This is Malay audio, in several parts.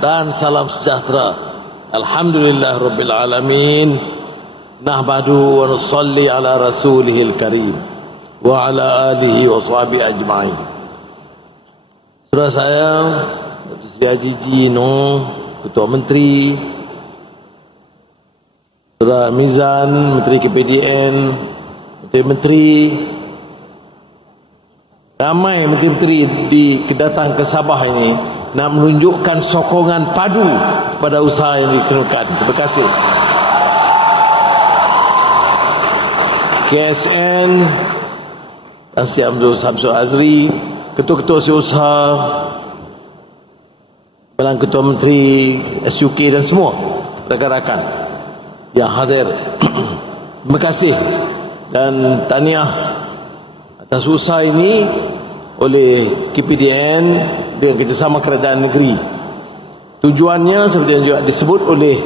dan salam sejahtera. Alhamdulillah Rabbil Alamin. Nahmadu wa nusalli ala rasulihil karim wa ala alihi wa sahbihi ajma'in. Saudara saya, Dr. Sri Haji Jino, Ketua Menteri, Saudara Mizan, Menteri KPDN, Menteri-Menteri, ramai menteri-menteri kedatang ke Sabah ini nak menunjukkan sokongan padu pada usaha yang dikenakan. Terima kasih. KSN, Tan Sri Abdul Samsul Azri, ketua-ketua usaha, Kepala Ketua Menteri, SUK dan semua rakan-rakan yang hadir. Terima kasih dan tahniah atas usaha ini oleh KPDN dengan kerjasama kerajaan negeri. Tujuannya seperti yang juga disebut oleh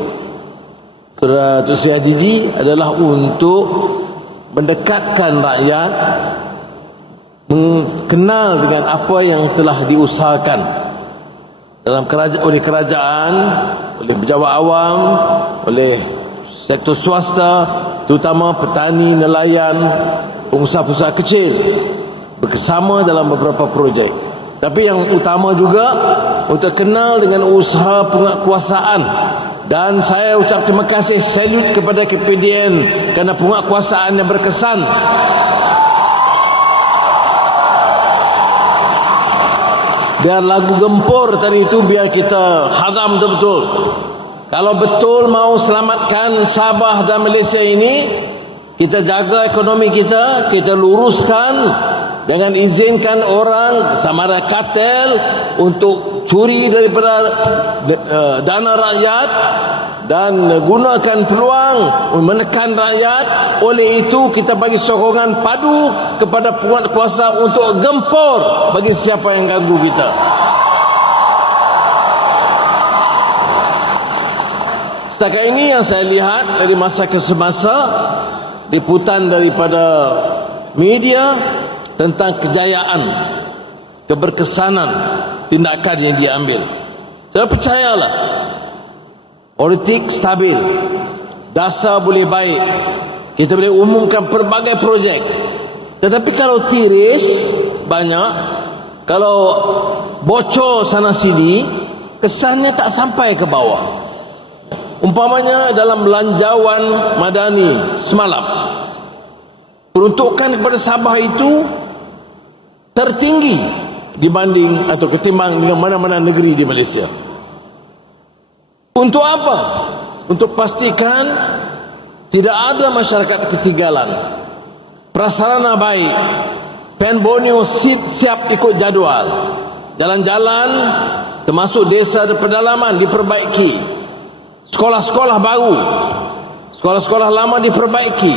Saudara Tun Sri Haji adalah untuk mendekatkan rakyat, mengenal dengan apa yang telah diusahakan dalam oleh kerajaan, oleh pejabat awam, oleh sektor swasta, terutama petani, nelayan, pengusaha-pengusaha kecil bersama dalam beberapa projek. Tapi yang utama juga untuk kenal dengan usaha penguatkuasaan. Dan saya ucap terima kasih, salut kepada KPDN kerana penguatkuasaan yang berkesan. Biar lagu gempur tadi itu biar kita hadam betul-betul. Kalau betul mau selamatkan Sabah dan Malaysia ini, kita jaga ekonomi kita, kita luruskan. Jangan izinkan orang sama ada kartel untuk curi daripada dana rakyat dan gunakan peluang menekan rakyat. Oleh itu kita bagi sokongan padu kepada penguatkuasa untuk gempur bagi siapa yang ganggu kita. Setakat ini yang saya lihat dari masa ke semasa, liputan daripada media tentang kejayaan, keberkesanan tindakan yang diambil. Saya percayalah, politik stabil, dasar boleh baik, kita boleh umumkan pelbagai projek. Tetapi kalau tiris banyak, kalau bocor sana sini, kesannya tak sampai ke bawah. Umpamanya dalam belanjawan Madani semalam, peruntukan kepada Sabah itu tertinggi dibanding atau ketimbang dengan mana-mana negeri di Malaysia. Untuk apa? Untuk pastikan tidak ada masyarakat ketinggalan. Prasarana baik, Pen Borneo siap ikut jadual. Jalan-jalan termasuk desa dan pedalaman diperbaiki. Sekolah-sekolah baru, sekolah-sekolah lama diperbaiki.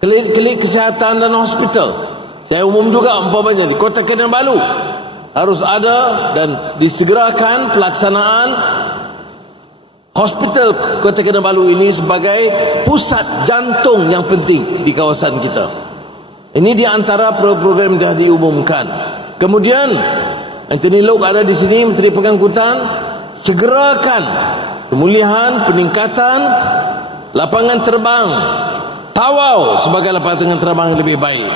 Klinik kesihatan dan hospital. Saya umum juga umpamanya di Kota Kinabalu harus ada dan disegerakan pelaksanaan hospital Kota Kinabalu ini sebagai pusat jantung yang penting di kawasan kita. Ini di antara program yang diumumkan. Kemudian Anthony Loke ada di sini, Menteri Pengangkutan, segerakan pemulihan, peningkatan lapangan terbang Tawau sebagai lapangan terbang yang lebih baik.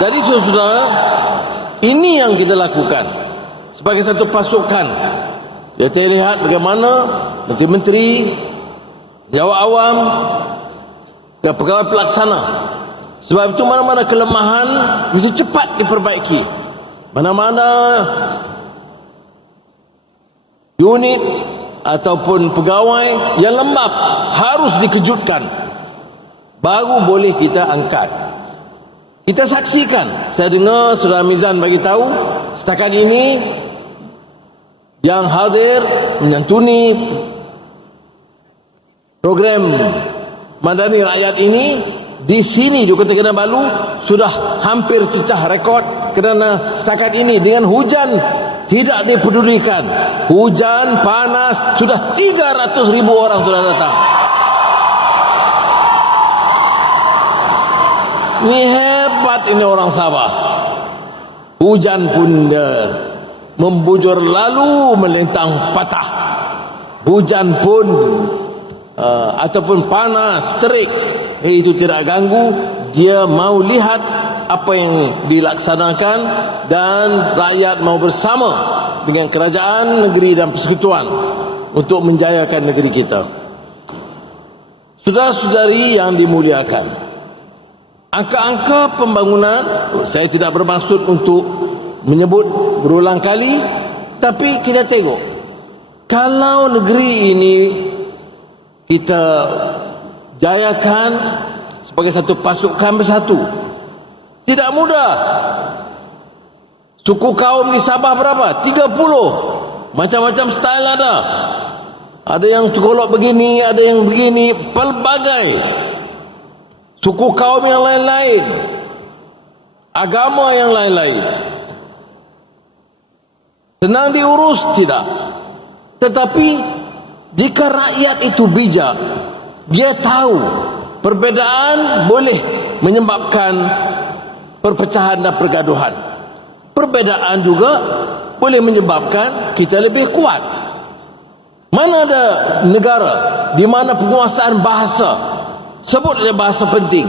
Jadi saudara, ini yang kita lakukan sebagai satu pasukan. Kita lihat bagaimana menteri-menteri, pejabat awam dan pegawai pelaksana. Sebab itu mana-mana kelemahan bisa cepat diperbaiki. Mana-mana unit ataupun pegawai yang lembab harus dikejutkan, baru boleh kita angkat. Kita saksikan, saya dengar Saudara Mizan bagi tahu setakat ini yang hadir menyantuni program Madani Rakyat ini di sini di Kota Kinabalu sudah hampir cecah rekod kerana setakat ini dengan hujan tidak dipedulikan. Hujan panas sudah 300,000 orang sudah datang. Ini hebat ini orang Sabah. Hujan pun membujur lalu melintang patah. Hujan pun ataupun panas terik, itu tidak ganggu. Dia mau lihat apa yang dilaksanakan dan rakyat mau bersama dengan kerajaan, negeri dan persekutuan untuk menjayakan negeri kita. Saudara-saudari yang dimuliakan, angka-angka pembangunan, saya tidak bermaksud untuk menyebut berulang kali, tapi kita tengok, kalau negeri ini kita jayakan sebagai satu pasukan bersatu, tidak mudah. Suku kaum di Sabah berapa? 30. Macam-macam style ada. Ada yang tergolok begini, ada yang begini, pelbagai suku kaum yang lain-lain, agama yang lain-lain. Senang diurus? Tidak. Tetapi jika rakyat itu bijak, dia tahu perbezaan boleh menyebabkan perpecahan dan pergaduhan. Perbezaan juga boleh menyebabkan kita lebih kuat. Mana ada negara di mana penguasaan bahasa, sebut saja bahasa penting,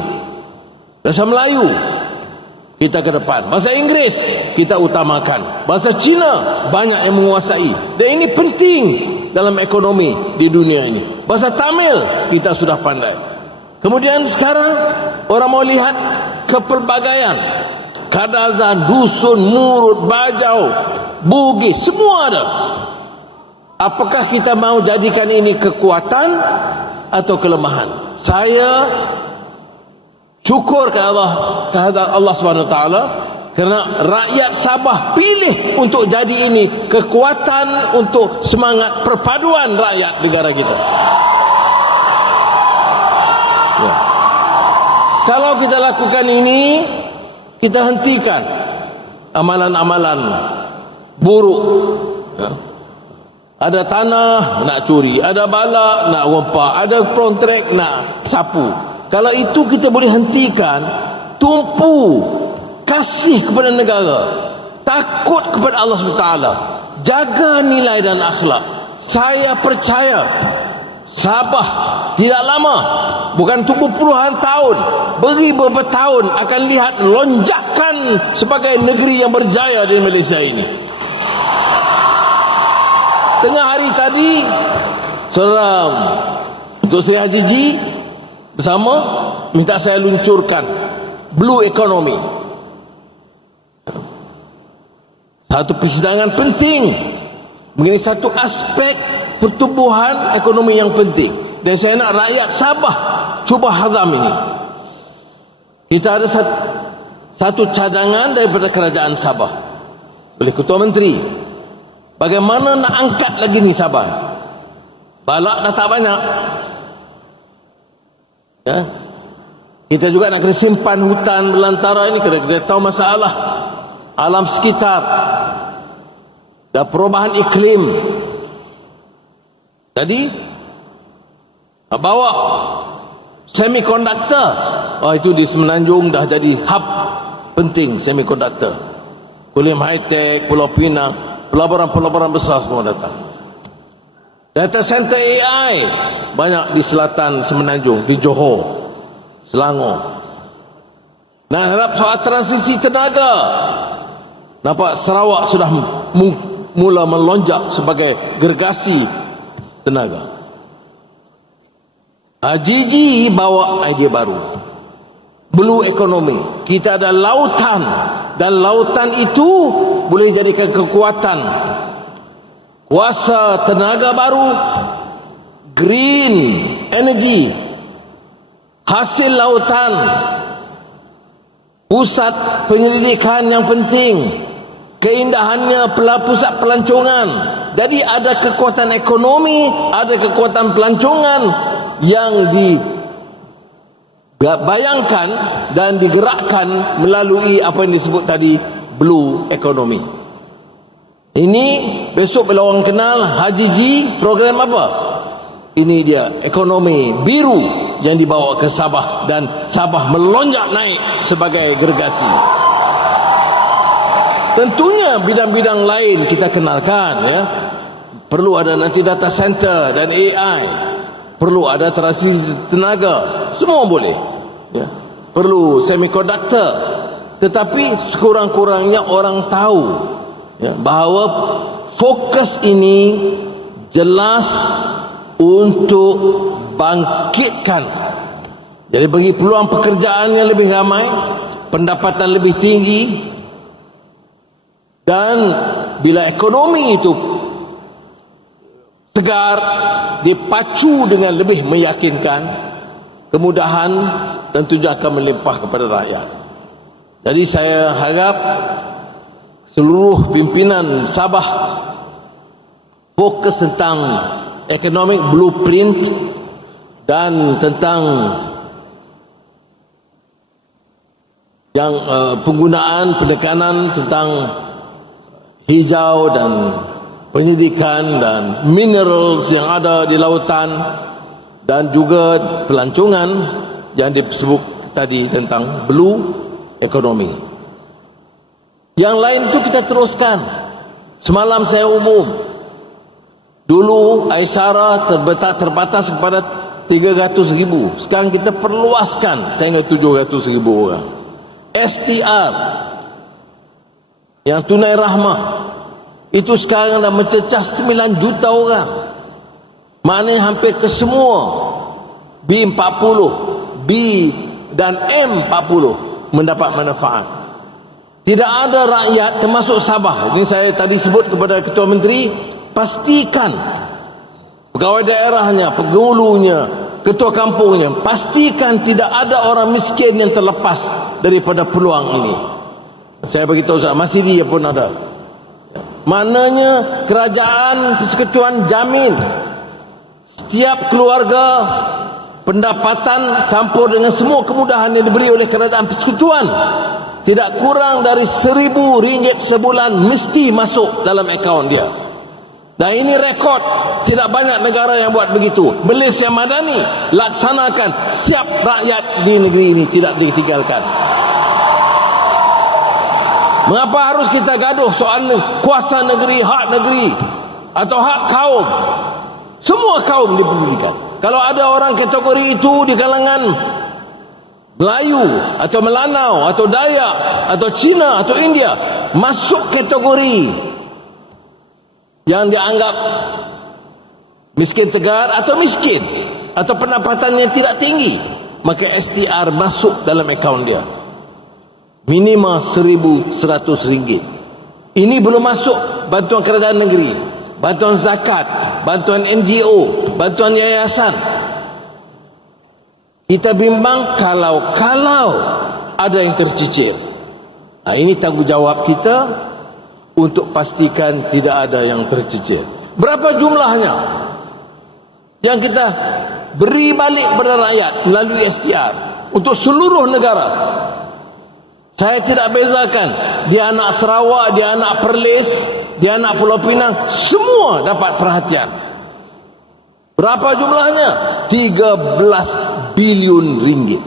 bahasa Melayu kita ke depan, bahasa Inggeris kita utamakan, bahasa Cina banyak yang menguasai, dan ini penting dalam ekonomi di dunia ini. Bahasa Tamil kita sudah pandai. Kemudian sekarang orang mau lihat kepelbagaian, Kadazan, Dusun, Murut, Bajau, Bugis, semua ada. Apakah kita mau jadikan ini kekuatan atau kelemahan? Saya syukur kehadirat Allah SWT kerana rakyat Sabah pilih untuk jadi ini kekuatan untuk semangat perpaduan rakyat negara kita. Ya. Kalau kita lakukan ini, kita hentikan amalan-amalan buruk. Ya. Ada tanah nak curi, ada balak nak rompak, ada kontrak nak sapu. Kalau itu kita boleh hentikan, tumpu kasih kepada negara, takut kepada Allah SWT, jaga nilai dan akhlak. Saya percaya Sabah tidak lama, bukan tunggu puluhan tahun, beri beberapa tahun akan lihat lonjakan sebagai negeri yang berjaya di Malaysia ini. Tengah hari tadi, Saudara Dr. Seri Haji Ji bersama minta saya luncurkan Blue Economy. Satu persidangan penting mengenai satu aspek pertumbuhan ekonomi yang penting. Dan saya nak rakyat Sabah cuba hazam ini. Kita ada satu cadangan daripada kerajaan Sabah oleh Ketua Menteri. Bagaimana nak angkat lagi ni Sabah? Balak dah tak banyak. Ya. Kita juga nak kena simpan hutan belantara ini, kena tahu masalah alam sekitar dan perubahan iklim. Jadi bawa semikonduktor. Oh, itu di Semenanjung dah jadi hub penting semikonduktor. Kulim High Tech, Pulau Pinang, pelaburan-pelaburan besar semua datang. Data center AI banyak di selatan Semenanjung, di Johor, Selangor. Nak harap soal transisi tenaga, nampak Sarawak sudah mula melonjak sebagai gergasi tenaga. Haji Ji bawa idea baru, Blue Economy. Kita ada lautan, dan lautan itu boleh jadikan kekuatan, kuasa tenaga baru, green energy, hasil lautan, pusat penyelidikan yang penting, keindahannya pusat pelancongan. Jadi ada kekuatan ekonomi, ada kekuatan pelancongan yang bayangkan dan digerakkan melalui apa yang disebut tadi Blue Economy. Ini besok bila orang kenal Haji Ji, program apa? Ini dia ekonomi biru yang dibawa ke Sabah, dan Sabah melonjak naik sebagai gergasi. Tentunya bidang-bidang lain kita kenalkan, ya. Perlu ada nanti data center dan AI, perlu ada transisi tenaga, semua boleh, ya. Perlu semiconductor, tetapi sekurang-kurangnya orang tahu, ya, bahawa fokus ini jelas untuk bangkitkan, jadi bagi peluang pekerjaan yang lebih ramai, pendapatan lebih tinggi, dan bila ekonomi itu segar, dipacu dengan lebih meyakinkan, kemudahan tentunya akan melimpah kepada rakyat. Jadi saya harap seluruh pimpinan Sabah fokus tentang economic blueprint dan tentang yang penggunaan penekanan tentang hijau dan penyidikan dan minerals yang ada di lautan, dan juga pelancongan yang disebut tadi tentang blue economy. Yang lain itu kita teruskan. Semalam saya umum, dulu Aisyara terbatas kepada 300,000, sekarang kita perluaskan sehingga 700,000 orang. STR yang tunai rahmah itu sekarang dah mencecah 9 juta orang. Maknanya hampir ke semua B40, B dan M40 mendapat manfaat. Tidak ada rakyat termasuk Sabah, ini saya tadi sebut kepada Ketua Menteri, pastikan pegawai daerahnya, penghulunya, ketua kampungnya, pastikan tidak ada orang miskin yang terlepas daripada peluang ini. Saya beritahu Ustaz, masih dia pun ada. Maknanya kerajaan persekutuan jamin setiap keluarga pendapatan campur dengan semua kemudahan yang diberi oleh kerajaan persekutuan tidak kurang dari RM1,000 sebulan mesti masuk dalam akaun dia. Dan ini rekod, tidak banyak negara yang buat begitu. Malaysia Madani laksanakan, setiap rakyat di negeri ini tidak ditinggalkan. Mengapa harus kita gaduh soal kuasa negeri, hak negeri atau hak kaum? Semua kaum dipedulikan. Kalau ada orang kategori itu di kalangan Melayu atau Melanau atau Dayak atau Cina atau India masuk kategori yang dianggap miskin tegar atau miskin atau pendapatannya tidak tinggi, maka STR masuk dalam akaun dia minimal RM1,100. Ini belum masuk bantuan kerajaan negeri, bantuan zakat, bantuan NGO, bantuan yayasan. Kita bimbang kalau ada yang tercicir. Nah, ini tanggungjawab kita untuk pastikan tidak ada yang tercicir. Berapa jumlahnya yang kita beri balik kepada rakyat melalui STR untuk seluruh negara? Saya tidak bezakan dia anak Sarawak, dia anak Perlis, dia anak Pulau Pinang, semua dapat perhatian. Berapa jumlahnya? 13 bilion ringgit.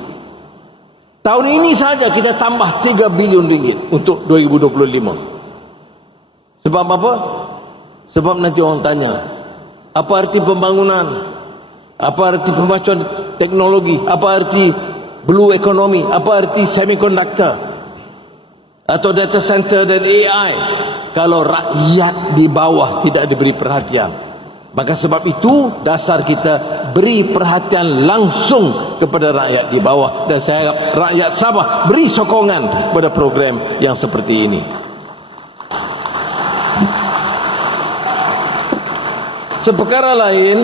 Tahun ini saja kita tambah 3 bilion ringgit untuk 2025. Sebab apa? Sebab nanti orang tanya, apa arti pembangunan? Apa arti pemacuan teknologi? Apa arti blue economy? Apa arti semiconductor? Atau data center dan AI? Kalau rakyat di bawah tidak diberi perhatian. Maka sebab itu dasar kita beri perhatian langsung kepada rakyat di bawah. Dan saya harap rakyat Sabah beri sokongan kepada program yang seperti ini. Seperkara lain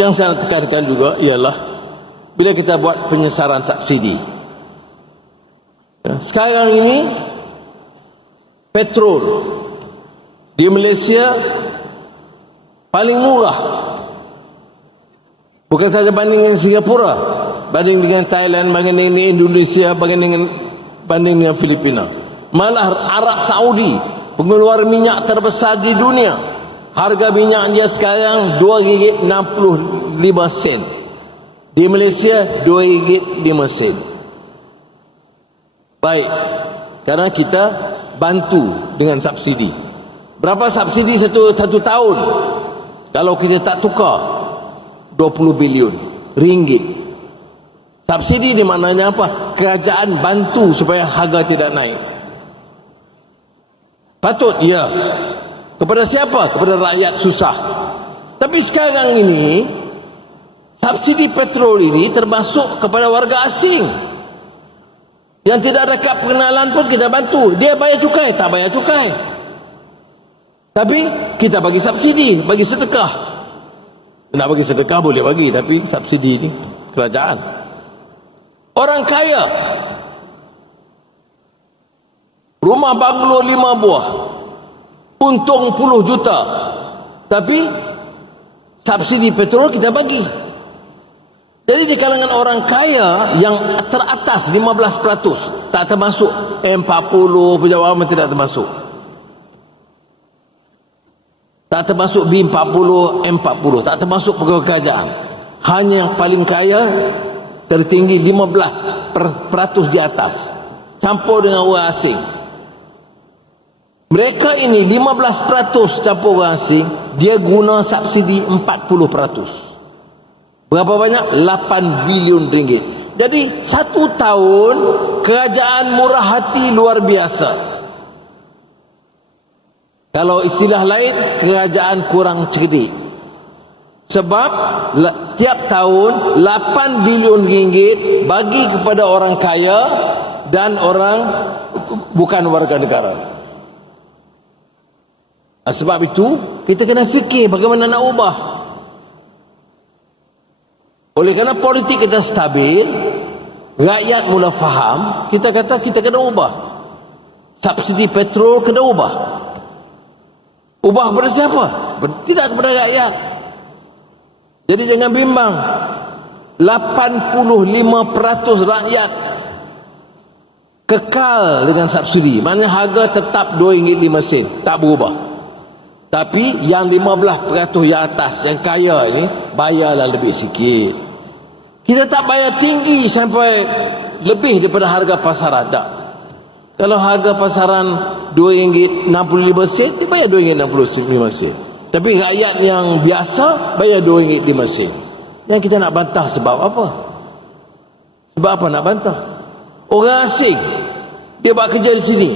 yang saya tekankan juga ialah bila kita buat penyesaran subsidi. Sekarang ini petrol di Malaysia paling murah. Bukan saja banding dengan Singapura, banding dengan Thailand, banding dengan Indonesia, banding dengan Filipina. Malah Arab Saudi, pengeluar minyak terbesar di dunia, harga minyak dia sekarang RM2.65. Di Malaysia RM2.05. Baik, karena kita bantu dengan subsidi. Berapa subsidi satu tahun? Kalau kita tak tukar 20 bilion ringgit. Subsidi ni maknanya apa? Kerajaan bantu supaya harga tidak naik. Patut, ya. Kepada siapa? Kepada rakyat susah. Tapi sekarang ini subsidi petrol ini termasuk kepada warga asing yang tidak ada kad pengenalan pun kita bantu. Dia bayar cukai, tak bayar cukai, tapi kita bagi subsidi, bagi sedekah. Nak bagi sedekah boleh bagi, tapi subsidi ni kerajaan. Orang kaya rumah banglo 5 buah, untung 10 juta, tapi subsidi petrol kita bagi. Jadi di kalangan orang kaya yang teratas 15%, tak termasuk M40, pejabat tidak termasuk. Tak termasuk B40, M40, tak termasuk pegawai kerajaan. Hanya yang paling kaya tertinggi 15% di atas, campur dengan orang asing. Mereka ini 15% campur orang asing, dia guna subsidi 40%. Berapa banyak? 8 bilion ringgit. Jadi satu tahun kerajaan murah hati luar biasa. Kalau istilah lain, kerajaan kurang cerdik. Sebab tiap tahun 8 bilion ringgit bagi kepada orang kaya dan orang bukan warga negara. Sebab itu kita kena fikir bagaimana nak ubah. Oleh kerana politik kita stabil, rakyat mula faham, kita kata kita kena ubah. Subsidi petrol kena ubah. Ubah kepada siapa? Tidak kepada rakyat. Jadi jangan bimbang. 85% rakyat kekal dengan subsidi. Maknanya harga tetap RM2.5 sen, tak berubah. Tapi yang 15% yang atas, yang kaya ni, bayarlah lebih sikit. Kita tak bayar tinggi sampai lebih daripada harga pasaran, tak. Kalau harga pasaran RM2.65, dia bayar RM2.65. Tapi rakyat yang biasa bayar RM2.05. Yang kita nak bantah sebab apa? Sebab apa nak bantah? Orang asing, dia buat kerja di sini,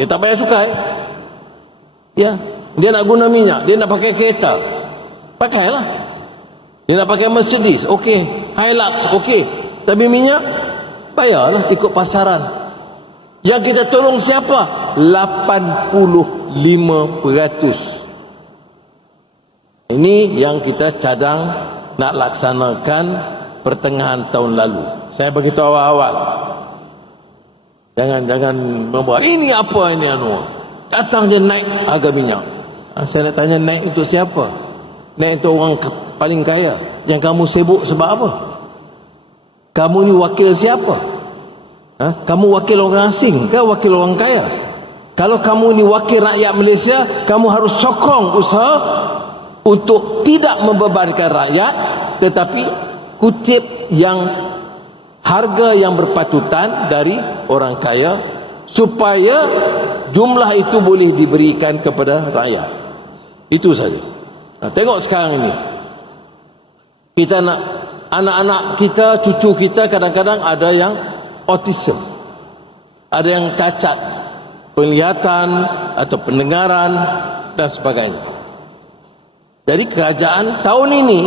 dia tak bayar cukai. Ya, dia nak guna minyak, dia nak pakai kereta, pakailah. Dia nak pakai Mercedes, okey. Hilux, okey. Tapi minyak, bayarlah ikut pasaran. Yang kita tolong siapa? 85%. Ini yang kita cadang nak laksanakan pertengahan tahun lalu. Saya beritahu awal-awal. Jangan membuat ini apa ini anu. Datang je naik harga minyak. Saya nak tanya, naik untuk siapa? Naik untuk orang paling kaya. Yang kamu sibuk sebab apa? Kamu ni wakil siapa? Kamu wakil orang asing ke wakil orang kaya? Kalau kamu ni wakil rakyat Malaysia, kamu harus sokong usaha untuk tidak membebankan rakyat, tetapi kutip yang harga yang berpatutan dari orang kaya, supaya jumlah itu boleh diberikan kepada rakyat. Itu saja. Tengok sekarang ini, kita nak anak-anak kita, cucu kita kadang-kadang ada yang autism, ada yang cacat penglihatan atau pendengaran dan sebagainya. Jadi kerajaan tahun ini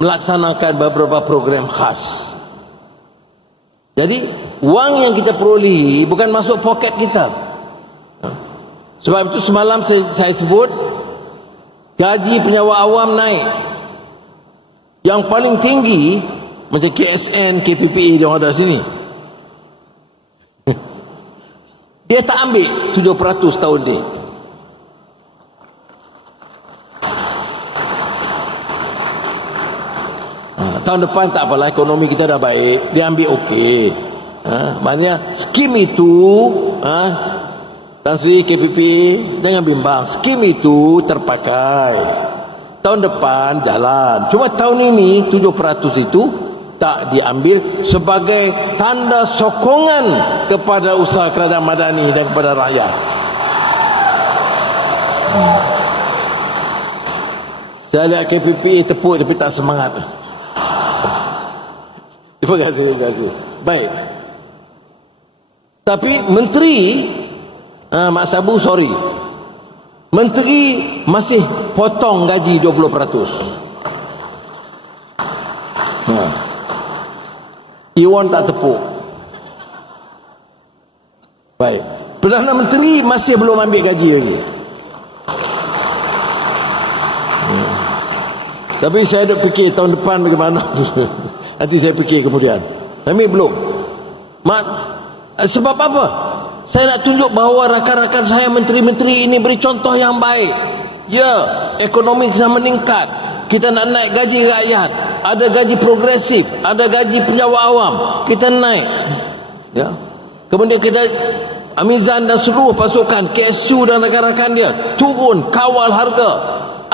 melaksanakan beberapa program khas. Jadi wang yang kita perolehi bukan masuk poket kita. Sebab itu semalam saya sebut, gaji penyewa awam naik. Yang paling tinggi macam KSN, KPPA yang ada sini, dia tak ambil 7% tahun ni. Tahun depan tak apalah, ekonomi kita dah baik, dia ambil okey. Maknanya skim itu, Tan Sri KPPA, jangan bimbang, skim itu terpakai. Tahun depan jalan. Cuma tahun ini 7% itu tak diambil sebagai tanda sokongan kepada usaha kerajaan madani dan kepada rakyat. Saya lihat KPPA tepuk tapi tak semangat. Terima kasih. Baik. Tapi menteri Mak Sabu, sorry, menteri masih potong gaji 20%. Iwan tak tepuk. Baik. Perdana Menteri masih belum ambil gaji lagi. Tapi saya duk fikir tahun depan bagaimana. Nanti saya fikir kemudian. Kami belum. Sebab apa? Saya nak tunjuk bahawa rakan-rakan saya menteri-menteri ini beri contoh yang baik. Ya, ekonomi kita meningkat. Kita nak naik gaji rakyat. Ada gaji progresif, ada gaji penjawat awam. Kita naik. Ya. Kemudian kita Amizan dan seluruh pasukan KSU dan rakan-rakan dia turun kawal harga,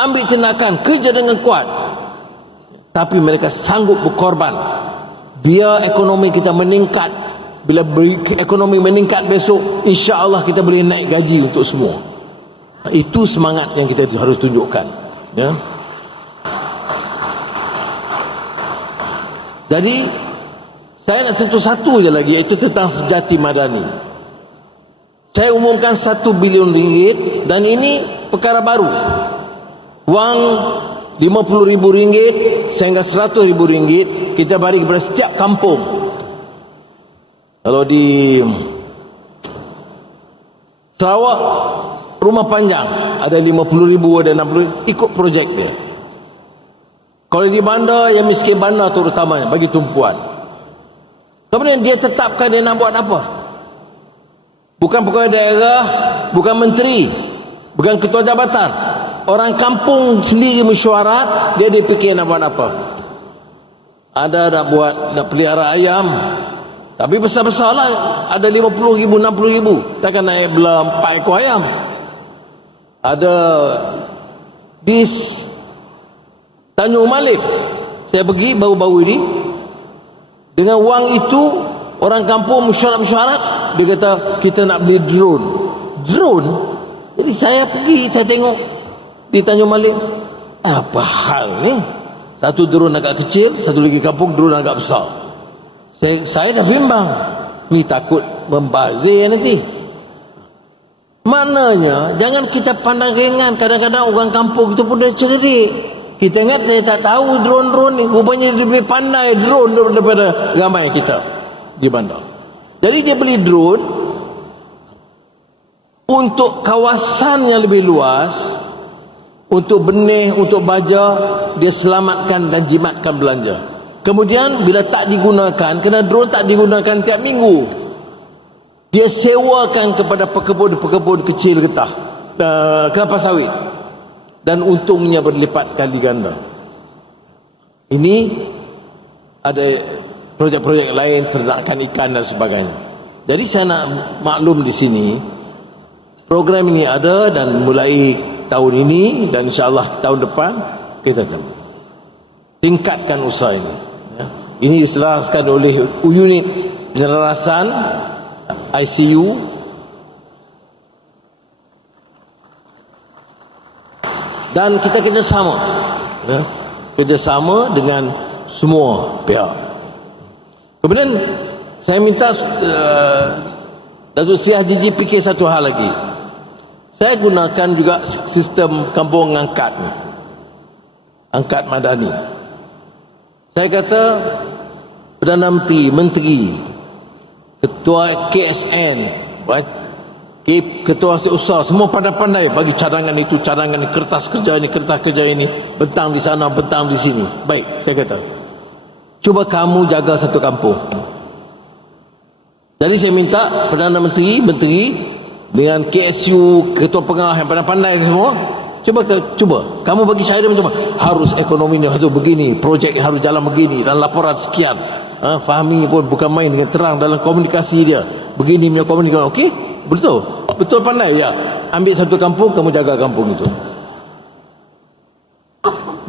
ambil tindakan, kerja dengan kuat. Tapi mereka sanggup berkorban. Biar ekonomi kita meningkat. Bila ekonomi meningkat besok, insya-Allah kita boleh naik gaji untuk semua. Itu semangat yang kita harus tunjukkan. Ya. Jadi saya nak sentuh satu je lagi, iaitu tentang sejati madani. Saya umumkan 1 bilion ringgit dan ini perkara baru. Wang RM50,000 sehingga RM100,000 kita bagi kepada setiap kampung. Kalau di Sarawak, Rumah Panjang ada RM50,000, ada RM60,000, ikut projek dia. Kalau di bandar, yang miskin bandar terutamanya, bagi tumpuan. Kemudian dia tetapkan dia nak buat apa. Bukan pegawai daerah, bukan menteri, bukan ketua jabatan. Orang kampung sendiri mesyuarat, dia fikir nak buat apa. Ada nak pelihara ayam, tapi besar-besar lah. Ada RM50,000, RM60,000. Takkan naik belah 4 ekor ayam. Ada di Tanjung Malib, saya pergi baru-baru ini. Dengan wang itu, orang kampung mesyuarat. Dia kata, kita nak beli drone. Drone? Jadi saya pergi, saya tengok di Tanjung Malib. Apa hal ni? Satu drone agak kecil, satu lagi kampung drone agak besar. Saya dah bimbang. Ni takut membazir nanti. Maknanya, jangan kita pandang ringan. Kadang-kadang orang kampung itu pun dah cerdik. Kita ingat saya tak tahu drone-drone ni. Rupanya dia lebih pandai drone daripada ramai kita di bandar. Jadi dia beli drone untuk kawasan yang lebih luas, untuk benih, untuk baja, dia selamatkan dan jimatkan belanja. Kemudian bila tak digunakan, kerana drone tak digunakan tiap minggu, dia sewakan kepada pekebun-pekebun kecil getah, kelapa sawit, dan untungnya berlipat kali ganda. Ini ada projek-projek lain, ternakan ikan dan sebagainya. Jadi saya nak maklum di sini, program ini ada dan mulai tahun ini dan insya-Allah tahun depan kita tingkatkan usaha ini. Ya. Ini diselaraskan oleh unit penyelarasan ICU dan kita kerjasama, ya, kerjasama dengan semua pihak. Kemudian saya minta Datuk Seri Haji fikir satu hal lagi. Saya gunakan juga sistem kampung angkat ni, angkat madani. Saya kata Perdana Menteri, Ketua KSN, Ketua Seusaha, semua pandai-pandai bagi cadangan itu, cadangan ini, kertas kerja ini, bentang di sana, bentang di sini. Baik, saya kata, cuba kamu jaga satu kampung. Jadi saya minta Perdana Menteri dengan KSU, Ketua Pengarah yang pandai-pandai semua, cuba kamu bagi saya macam mana. Harus ekonominya harus begini, projek harus jalan begini, dan laporan sekian. Fahmi pun bukan main, dengan terang dalam komunikasi dia. Begini punya komunikasi. Okey? Betul pandai ya. Ambil satu kampung, kamu jaga kampung itu.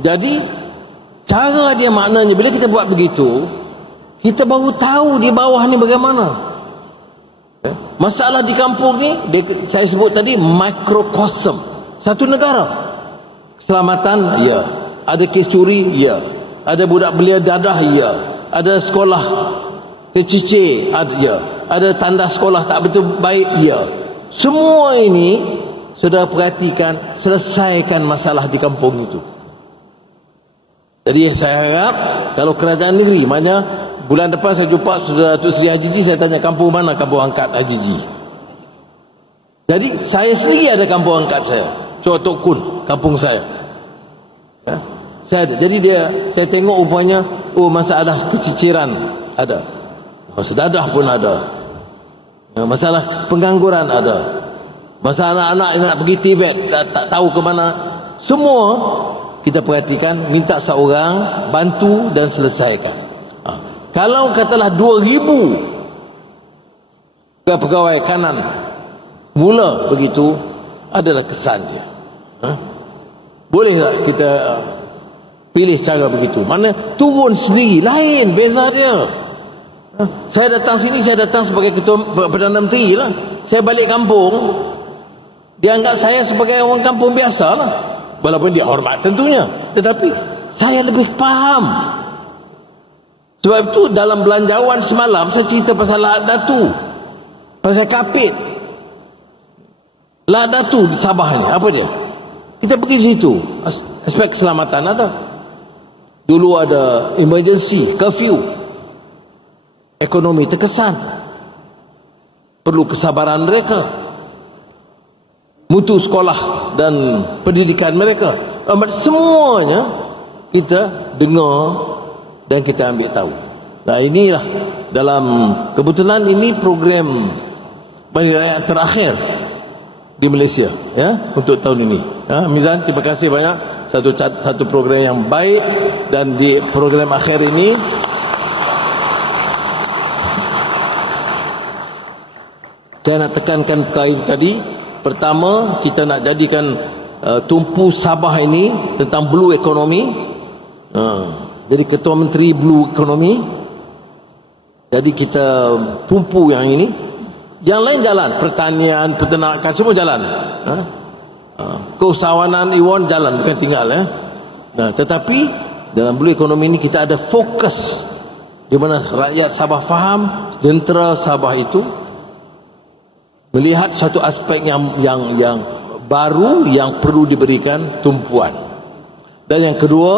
Jadi cara dia maknanya bila kita buat begitu, Kita baru tahu di bawah ni bagaimana. Masalah di kampung ni, saya sebut tadi mikrokosm satu negara. Keselamatan, ya. Ada kes curi, ya. Ada budak belia dadah, ya. Ada sekolah tercicir, ya. Ada tanda sekolah tak betul baik, ya. Semua ini saudara perhatikan, selesaikan masalah di kampung itu. Jadi saya harap kalau kerajaan negeri, maknanya bulan depan saya jumpa Saudara Datuk Seri Haji Ji, saya tanya kampung mana kampung angkat Haji Ji. Jadi saya sendiri ada kampung angkat saya, Cotok Kun, kampung saya. Ya, saya ada. Jadi saya tengok rupanya, masalah keciciran ada, masalah dadah pun ada, ya, masalah pengangguran ada, masalah anak-anak yang nak pergi Tibet tak tahu ke mana. Semua kita perhatikan, minta seorang bantu dan selesaikan. Kalau katalah 2,000 pegawai kanan mula begitu, adalah kesan dia. Boleh tak kita pilih cara begitu? Mana turun sendiri, lain, beza dia. Saya datang sini, saya datang sebagai ketua Perdana Menteri lah. Saya balik kampung, dia anggap saya sebagai orang kampung biasa lah. Walaupun dia hormat tentunya, tetapi saya lebih faham. Sebab itu dalam belanjawan semalam saya cerita pasal Lahad Datu, pasal Kapit. Lahad Datu di Sabah ni, apa dia? Kita pergi situ, aspek keselamatan ada. Dulu ada emergency, curfew. Ekonomi terkesan. Perlu kesabaran mereka. Mutu sekolah dan pendidikan mereka. Semuanya kita dengar dan kita ambil tahu. Nah, inilah dalam kebetulan ini program Bani Rakyat terakhir di Malaysia, ya, untuk tahun ini. Ya, Mizan, terima kasih banyak. Satu program yang baik, dan di program akhir ini saya nak tekankan perkara ini tadi. Pertama, kita nak jadikan tumpu Sabah ini tentang blue economy. Jadi Ketua Menteri Blue Economy. Jadi kita tumpu yang ini. Yang lain jalan, pertanian, peternakan, semua jalan. Keusahawanan Iwan jalan, bukan tinggal, ya. Nah, tetapi dalam blue economy ini kita ada fokus di mana rakyat Sabah faham, jentera Sabah itu melihat satu aspek yang baru yang perlu diberikan tumpuan. Dan yang kedua,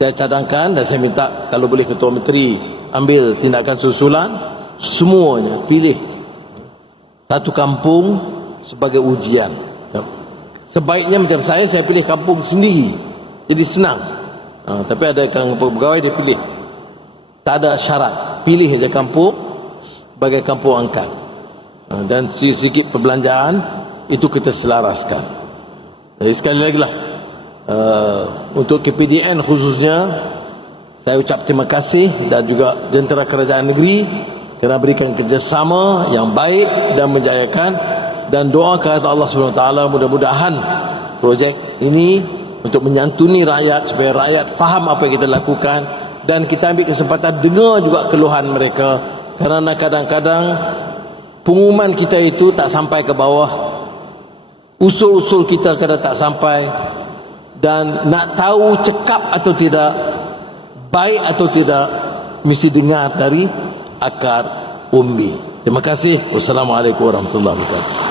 saya cadangkan dan saya minta kalau boleh Ketua Menteri ambil tindakan susulan, semuanya pilih satu kampung sebagai ujian. Sebaiknya macam saya pilih kampung sendiri, jadi senang. Tapi ada kampung pegawai dia pilih, tak ada syarat, pilih saja kampung sebagai kampung angkat. Dan sedikit perbelanjaan itu kita selaraskan. Jadi sekali lagi lah, untuk KPDN khususnya saya ucap terima kasih, dan juga jentera kerajaan negeri kerana berikan kerjasama yang baik dan menjayakan, dan doa kepada Allah SWT mudah-mudahan projek ini untuk menyantuni rakyat, supaya rakyat faham apa yang kita lakukan, dan kita ambil kesempatan dengar juga keluhan mereka, kerana kadang-kadang pengumuman kita itu tak sampai ke bawah, usul-usul kita kadang tak sampai, dan nak tahu cekap atau tidak, baik atau tidak, mesti dengar dari akar umbi. Terima kasih. Wassalamualaikum warahmatullahi wabarakatuh.